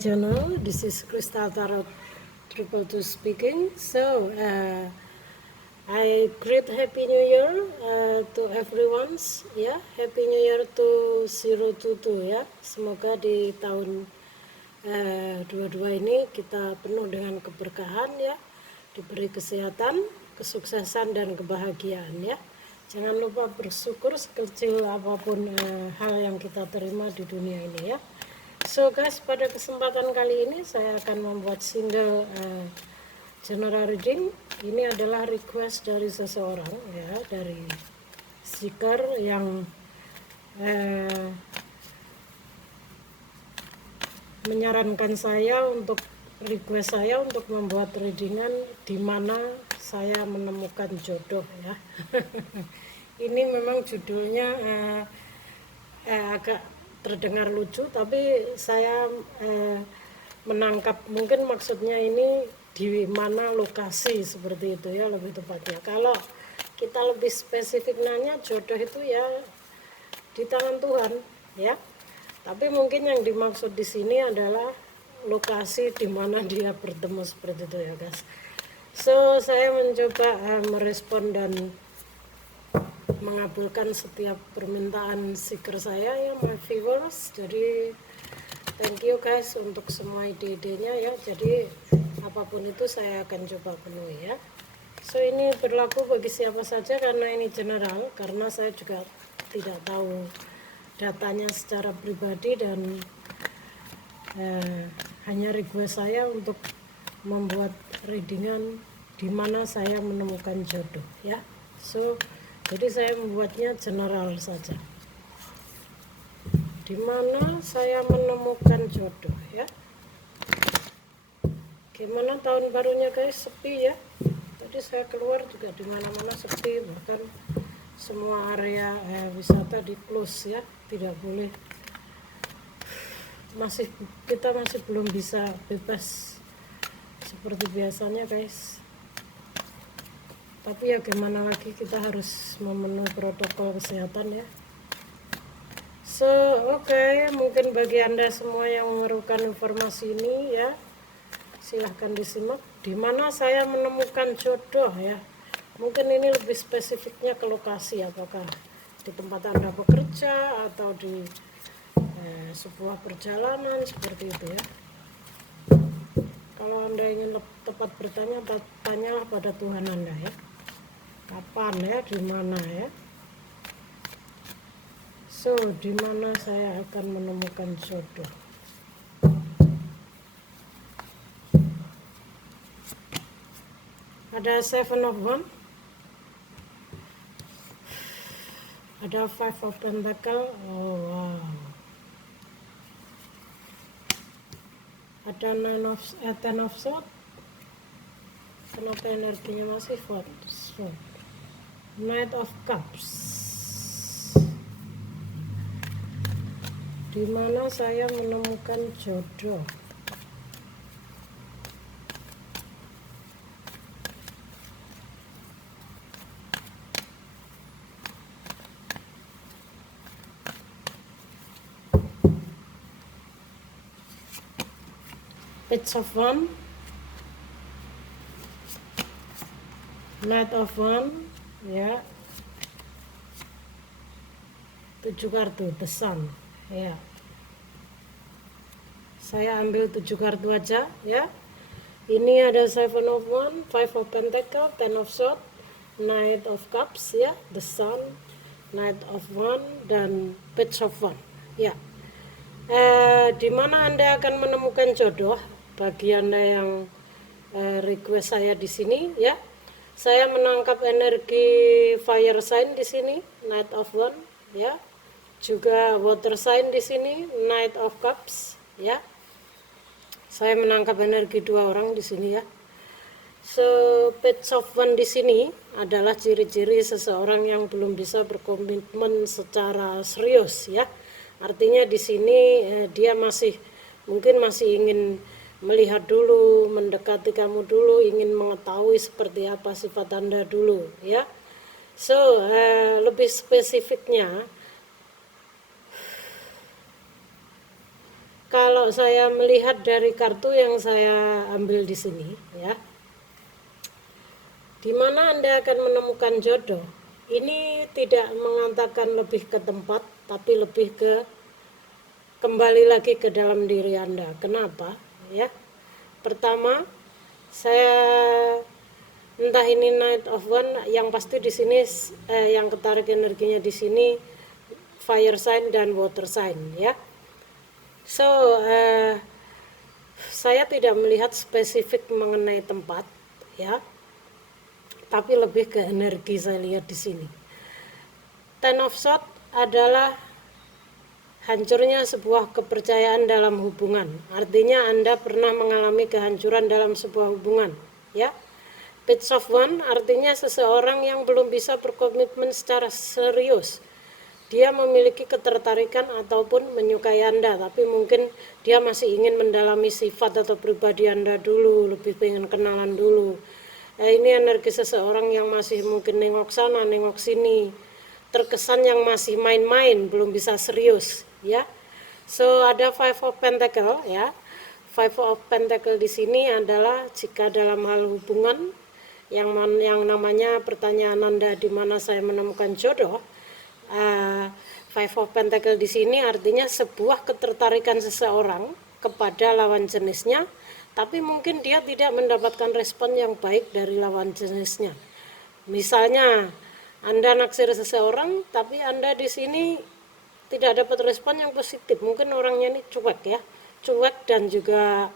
channel. This is Crystal Tarot Triple Two speaking. So I greet Happy New Year to everyone. Ya, Happy New Year to 022 ya. Semoga di tahun 22 ini kita penuh dengan keberkahan ya, diberi kesehatan, kesuksesan dan kebahagiaan ya. Jangan lupa bersyukur sekecil apapun hal yang kita terima di dunia ini ya. So guys, pada kesempatan kali ini saya akan membuat single general reading. Ini adalah request dari seseorang ya, dari seeker yang menyarankan saya untuk request saya untuk membuat readingan di mana saya menemukan jodoh ya. Ini memang judulnya agak terdengar lucu, tapi saya menangkap mungkin maksudnya ini di mana lokasi seperti itu ya, lebih tepatnya. Kalau kita lebih spesifik nanya jodoh itu ya di tangan Tuhan ya. Tapi mungkin yang dimaksud di sini adalah lokasi di mana dia bertemu seperti itu ya guys. So saya mencoba merespon dan mengabulkan setiap permintaan seeker saya ya, my viewers. Jadi thank you guys untuk semua ide-idenya ya. Jadi apapun itu saya akan coba penuhi ya. So ini berlaku bagi siapa saja karena ini general, karena saya juga tidak tahu datanya secara pribadi dan hanya request saya untuk membuat readingan di mana saya menemukan jodoh ya. So jadi saya membuatnya general saja. Di mana saya menemukan jodoh ya. Gimana tahun barunya guys? Sepi ya. Tadi saya keluar juga di mana-mana sepi, bahkan semua area wisata di close ya, tidak boleh. Kita masih belum bisa bebas seperti biasanya guys. Tapi ya gimana lagi, kita harus memenuhi protokol kesehatan ya. So oke, mungkin bagi Anda semua yang memerlukan informasi ini ya, silahkan disimak. Di mana saya menemukan jodoh ya. Mungkin ini lebih spesifiknya ke lokasi, apakah di tempat Anda bekerja atau di sebuah perjalanan seperti itu ya. Kalau Anda ingin tepat bertanya, tanyalah pada Tuhan Anda ya. Kapan ya, di mana ya. So, di mana saya akan menemukan jodoh? Ada 7 of Wands, ada 5 of Pentacles, oh wow. Ada 10 of Swords. Kenapa energinya masih forward? Knight of Cups. Di mana saya menemukan jodoh? Page of Wands, Knight of Wands ya, 7 kartu, The Sun ya. Saya ambil 7 kartu aja ya. Ini ada 7 of Wands, 5 of Pentacles, 10 of Swords, Knight of Cups ya, The Sun, Knight of Wands dan Page of Wands ya. Di mana Anda akan menemukan jodoh? Bagi Anda yang request saya di sini ya, saya menangkap energi fire sign di sini, Knight of Wands ya, juga water sign di sini, Knight of Cups ya. Saya menangkap energi 2 orang di sini ya. So, Page of Wands di sini adalah ciri-ciri seseorang yang belum bisa berkomitmen secara serius ya. Artinya di sini dia mungkin masih ingin melihat dulu, mendekati kamu dulu, ingin mengetahui seperti apa sifat Anda dulu ya. So lebih spesifiknya kalau saya melihat dari kartu yang saya ambil di sini ya, di mana Anda akan menemukan jodoh. Ini tidak mengatakan lebih ke tempat, tapi lebih ke kembali lagi ke dalam diri Anda. Kenapa? Ya. Pertama, saya entah ini Knight of One, yang pasti di sini yang ketarik energinya di sini fire sign dan water sign ya. So, saya tidak melihat spesifik mengenai tempat ya, tapi lebih ke energi saya lihat di sini. Ten of Swords adalah hancurnya sebuah kepercayaan dalam hubungan. Artinya Anda pernah mengalami kehancuran dalam sebuah hubungan ya. Page of One artinya seseorang yang belum bisa berkomitmen secara serius. Dia memiliki ketertarikan ataupun menyukai Anda, tapi mungkin dia masih ingin mendalami sifat atau pribadi Anda dulu, lebih pengen kenalan dulu. Ini energi seseorang yang masih mungkin nengok sana, nengok sini, terkesan yang masih main-main, belum bisa serius, ya. So ada Five of Pentacle, ya. Five of Pentacle di sini adalah jika dalam hal hubungan yang namanya pertanyaan Anda di mana saya menemukan jodoh. Five of Pentacle di sini artinya sebuah ketertarikan seseorang kepada lawan jenisnya, tapi mungkin dia tidak mendapatkan respon yang baik dari lawan jenisnya. Misalnya Anda naksir seseorang, tapi Anda di sini tidak dapat respon yang positif. Mungkin orangnya ini cuek ya, cuek dan juga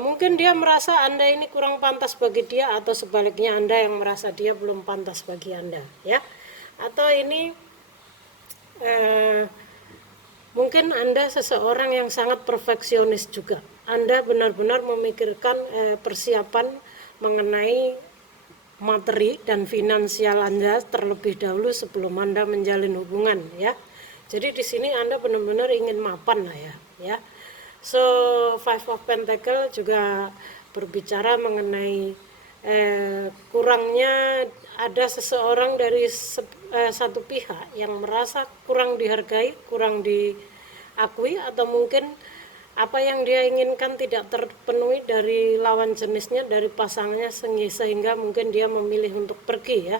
mungkin dia merasa Anda ini kurang pantas bagi dia, atau sebaliknya Anda yang merasa dia belum pantas bagi Anda ya. Atau ini mungkin Anda seseorang yang sangat perfeksionis juga. Anda benar-benar memikirkan persiapan mengenai materi dan finansial Anda terlebih dahulu sebelum Anda menjalin hubungan ya. Jadi di sini Anda benar-benar ingin mapan lah ya. So Five of Pentacle juga berbicara mengenai kurangnya ada seseorang dari satu pihak yang merasa kurang dihargai, kurang diakui, atau mungkin apa yang dia inginkan tidak terpenuhi dari lawan jenisnya, dari pasangannya, sehingga mungkin dia memilih untuk pergi ya,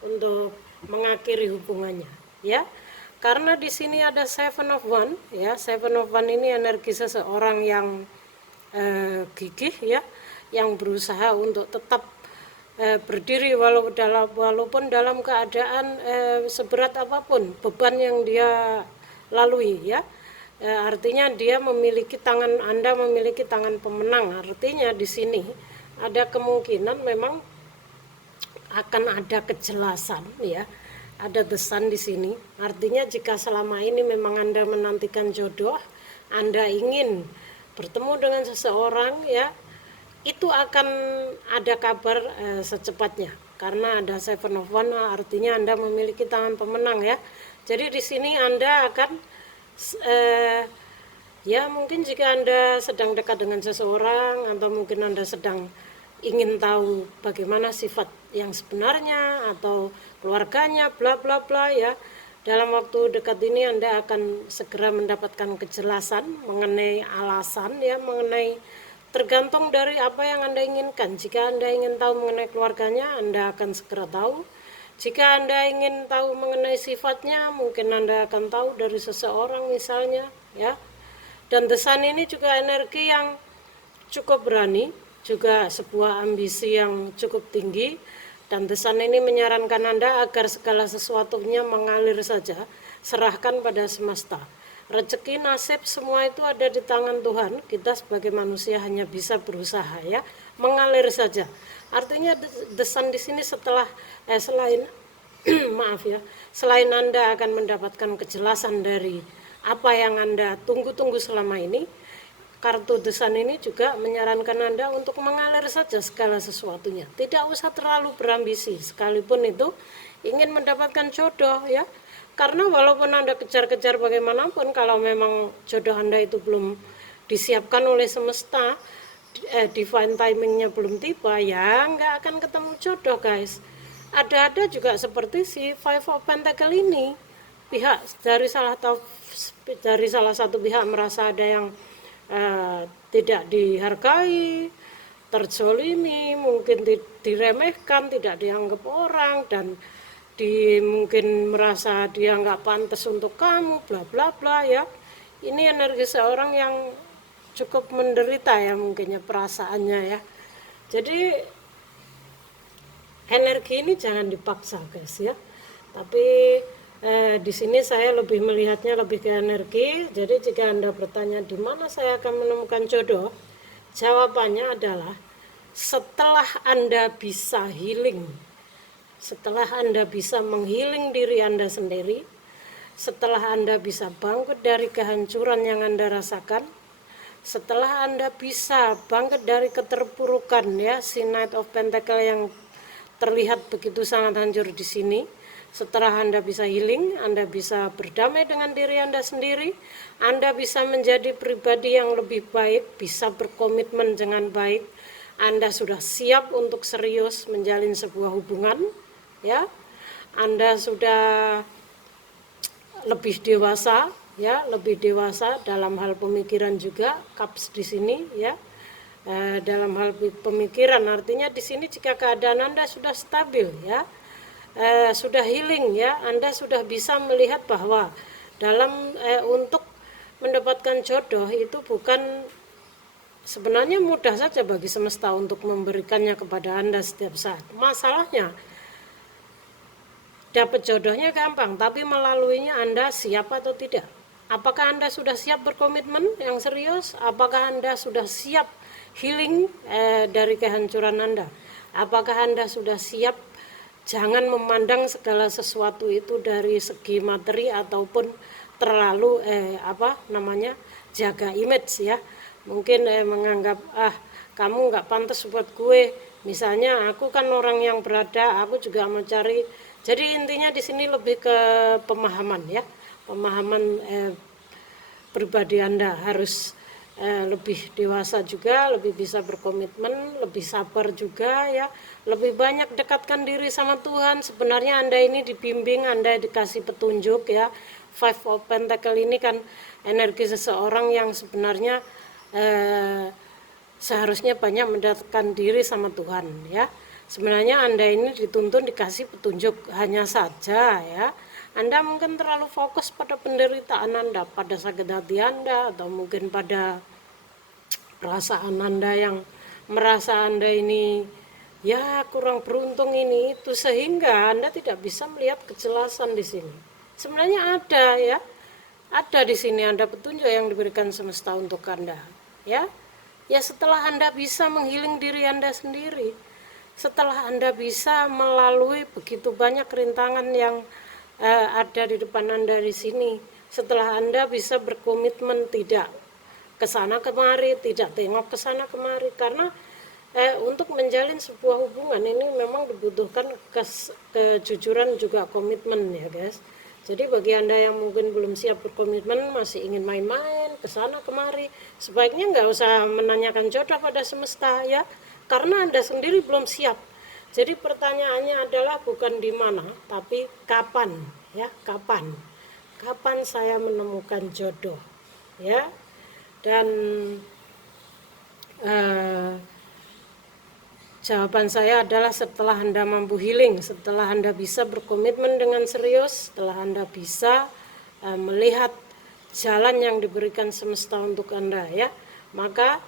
untuk mengakhiri hubungannya ya. Karena di sini ada Seven of One ya. Seven of One ini energi seseorang yang gigih ya, yang berusaha untuk tetap berdiri walaupun dalam keadaan seberat apapun beban yang dia lalui ya. Artinya dia memiliki tangan, Anda memiliki tangan pemenang. Artinya di sini ada kemungkinan memang akan ada kejelasan ya. Ada The Sun di sini. Artinya jika selama ini memang Anda menantikan jodoh, Anda ingin bertemu dengan seseorang ya, itu akan ada kabar secepatnya. Karena ada Seven of One artinya Anda memiliki tangan pemenang ya. Jadi di sini Anda akan ya mungkin jika Anda sedang dekat dengan seseorang, atau mungkin Anda sedang ingin tahu bagaimana sifat yang sebenarnya atau keluarganya bla bla bla ya, dalam waktu dekat ini Anda akan segera mendapatkan kejelasan mengenai alasan ya, mengenai tergantung dari apa yang Anda inginkan. Jika Anda ingin tahu mengenai keluarganya, Anda akan segera tahu. Jika Anda ingin tahu mengenai sifatnya, mungkin Anda akan tahu dari seseorang misalnya ya. Dan The Sun ini juga energi yang cukup berani, juga sebuah ambisi yang cukup tinggi. Dan The Sun ini menyarankan Anda agar segala sesuatunya mengalir saja, serahkan pada semesta. Rezeki, nasib, semua itu ada di tangan Tuhan. Kita sebagai manusia hanya bisa berusaha ya, mengalir saja. Artinya The Sun di sini selain maaf ya, selain Anda akan mendapatkan kejelasan dari apa yang Anda tunggu-tunggu selama ini, kartu The Sun ini juga menyarankan Anda untuk mengalir saja segala sesuatunya. Tidak usah terlalu berambisi, sekalipun itu ingin mendapatkan jodoh ya. Karena walaupun Anda kejar-kejar bagaimanapun, kalau memang jodoh Anda itu belum disiapkan oleh semesta, divine timingnya belum tiba, ya nggak akan ketemu jodoh guys. Ada juga seperti si Five of Pentacle ini. pihak dari salah satu pihak merasa ada yang tidak dihargai, terzolimi, mungkin diremehkan, tidak dianggap orang, dan mungkin merasa dia nggak pantas untuk kamu, bla bla bla ya. Ini energi seorang yang cukup menderita ya, mungkinnya perasaannya ya. Jadi energi ini jangan dipaksa guys ya. Tapi di sini saya lebih melihatnya lebih ke energi. Jadi jika Anda bertanya di mana saya akan menemukan jodoh, jawabannya adalah setelah Anda bisa healing, setelah Anda bisa menghealing diri Anda sendiri, setelah Anda bisa bangkit dari kehancuran yang Anda rasakan, setelah Anda bisa bangkit dari keterpurukan ya, si Knight of Pentacle yang terlihat begitu sangat hancur di sini. Setelah Anda bisa healing, Anda bisa berdamai dengan diri Anda sendiri, Anda bisa menjadi pribadi yang lebih baik, bisa berkomitmen dengan baik, Anda sudah siap untuk serius menjalin sebuah hubungan, ya. Anda sudah lebih dewasa, ya, lebih dewasa dalam hal pemikiran juga, Cups di sini, ya. Dalam hal pemikiran artinya di sini jika keadaan Anda sudah stabil, ya. Sudah healing ya, Anda sudah bisa melihat bahwa dalam untuk mendapatkan jodoh itu bukan, sebenarnya mudah saja bagi semesta untuk memberikannya kepada Anda setiap saat. Masalahnya dapat jodohnya gampang, tapi melaluinya Anda siap atau tidak. Apakah Anda sudah siap berkomitmen yang serius? Apakah Anda sudah siap healing dari kehancuran Anda? Apakah Anda sudah siap? Jangan memandang segala sesuatu itu dari segi materi ataupun terlalu jaga image ya. Mungkin menganggap kamu nggak pantas buat gue. Misalnya aku kan orang yang berada, aku juga mau cari. Jadi intinya di sini lebih ke pemahaman ya, pemahaman pribadi Anda harus lebih dewasa juga, lebih bisa berkomitmen, lebih sabar juga ya, lebih banyak dekatkan diri sama Tuhan. Sebenarnya Anda ini dibimbing, Anda dikasih petunjuk ya. Five of Pentacle ini kan energi seseorang yang sebenarnya seharusnya banyak mendekatkan diri sama Tuhan ya. Sebenarnya Anda ini dituntun dikasih petunjuk, hanya saja ya Anda mungkin terlalu fokus pada penderitaan Anda, pada sakit hati Anda, atau mungkin pada perasaan Anda yang merasa Anda ini ya kurang beruntung ini itu, sehingga Anda tidak bisa melihat kejelasan di sini. Sebenarnya ada ya, ada di sini ada petunjuk yang diberikan semesta untuk Anda ya. Ya setelah Anda bisa menghealing diri Anda sendiri, setelah Anda bisa melalui begitu banyak rintangan yang ada di depan Anda di sini, setelah Anda bisa berkomitmen tidak kesana kemari, tidak tengok kesana kemari, karena untuk menjalin sebuah hubungan ini memang dibutuhkan kejujuran juga komitmen ya guys. Jadi bagi Anda yang mungkin belum siap berkomitmen, masih ingin main-main kesana kemari, sebaiknya nggak usah menanyakan jodoh pada semesta ya, karena Anda sendiri belum siap. Jadi pertanyaannya adalah bukan di mana, tapi kapan ya, kapan saya menemukan jodoh ya. Dan jawaban saya adalah setelah Anda mampu healing, setelah Anda bisa berkomitmen dengan serius, setelah Anda bisa melihat jalan yang diberikan semesta untuk Anda ya, maka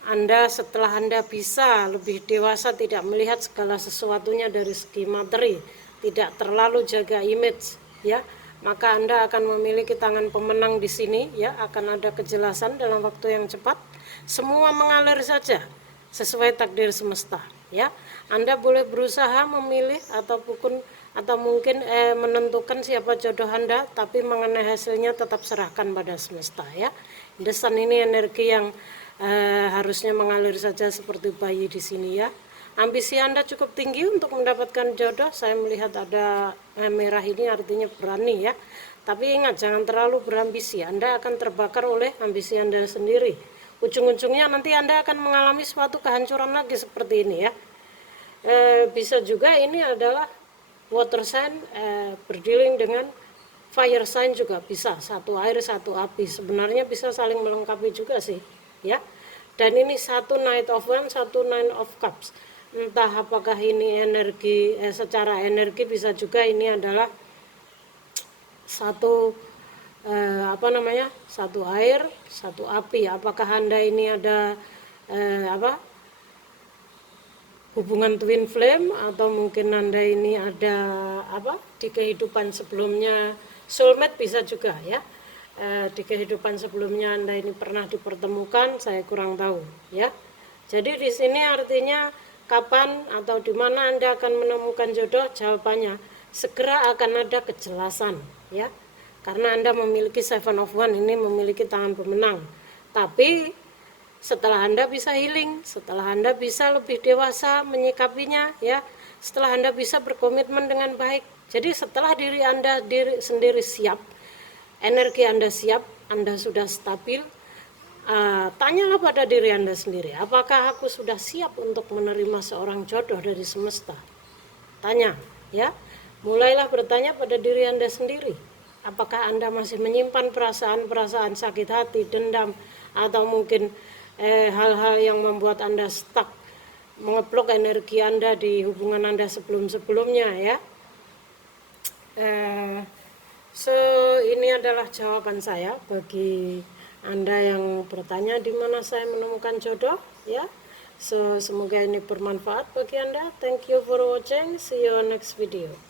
Anda setelah Anda bisa lebih dewasa, tidak melihat segala sesuatunya dari segi materi, tidak terlalu jaga image ya, maka Anda akan memiliki tangan pemenang di sini ya, akan ada kejelasan dalam waktu yang cepat. Semua mengalir saja sesuai takdir semesta ya. Anda boleh berusaha memilih atau mungkin menentukan siapa jodoh Anda, tapi mengenai hasilnya tetap serahkan pada semesta ya. Desain ini energi yang harusnya mengalir saja seperti bayi di sini ya. Ambisi Anda cukup tinggi untuk mendapatkan jodoh. Saya melihat ada merah ini artinya berani ya. Tapi ingat, jangan terlalu berambisi. Anda akan terbakar oleh ambisi Anda sendiri. Ujung-ujungnya nanti Anda akan mengalami suatu kehancuran lagi seperti ini ya. Bisa juga ini adalah water sign berdealing dengan fire sign juga bisa, satu air satu api, sebenarnya bisa saling melengkapi juga sih ya. Dan ini satu Knight of Wands, satu Nine of Cups, entah apakah ini energi secara energi, bisa juga ini adalah satu satu air satu api. Apakah Anda ini ada hubungan twin flame, atau mungkin Anda ini ada di kehidupan sebelumnya soulmate, bisa juga ya. Di kehidupan sebelumnya Anda ini pernah dipertemukan, saya kurang tahu ya. Jadi di sini artinya kapan atau di mana Anda akan menemukan jodoh, jawabannya segera akan ada kejelasan ya. Karena Anda memiliki Seven of Wands, ini memiliki tangan pemenang. Tapi setelah Anda bisa healing, setelah Anda bisa lebih dewasa menyikapinya ya, setelah Anda bisa berkomitmen dengan baik. Jadi setelah diri Anda sendiri siap, energi Anda siap, Anda sudah stabil, tanyalah pada diri Anda sendiri, apakah aku sudah siap untuk menerima seorang jodoh dari semesta? Tanya ya, mulailah bertanya pada diri Anda sendiri. Apakah Anda masih menyimpan perasaan-perasaan sakit hati, dendam, atau mungkin hal-hal yang membuat Anda stuck, mengeblok energi Anda di hubungan Anda sebelum-sebelumnya ya. So ini adalah jawaban saya bagi Anda yang bertanya di mana saya menemukan jodoh ya. So semoga ini bermanfaat bagi Anda. Thank you for watching. See you on next video.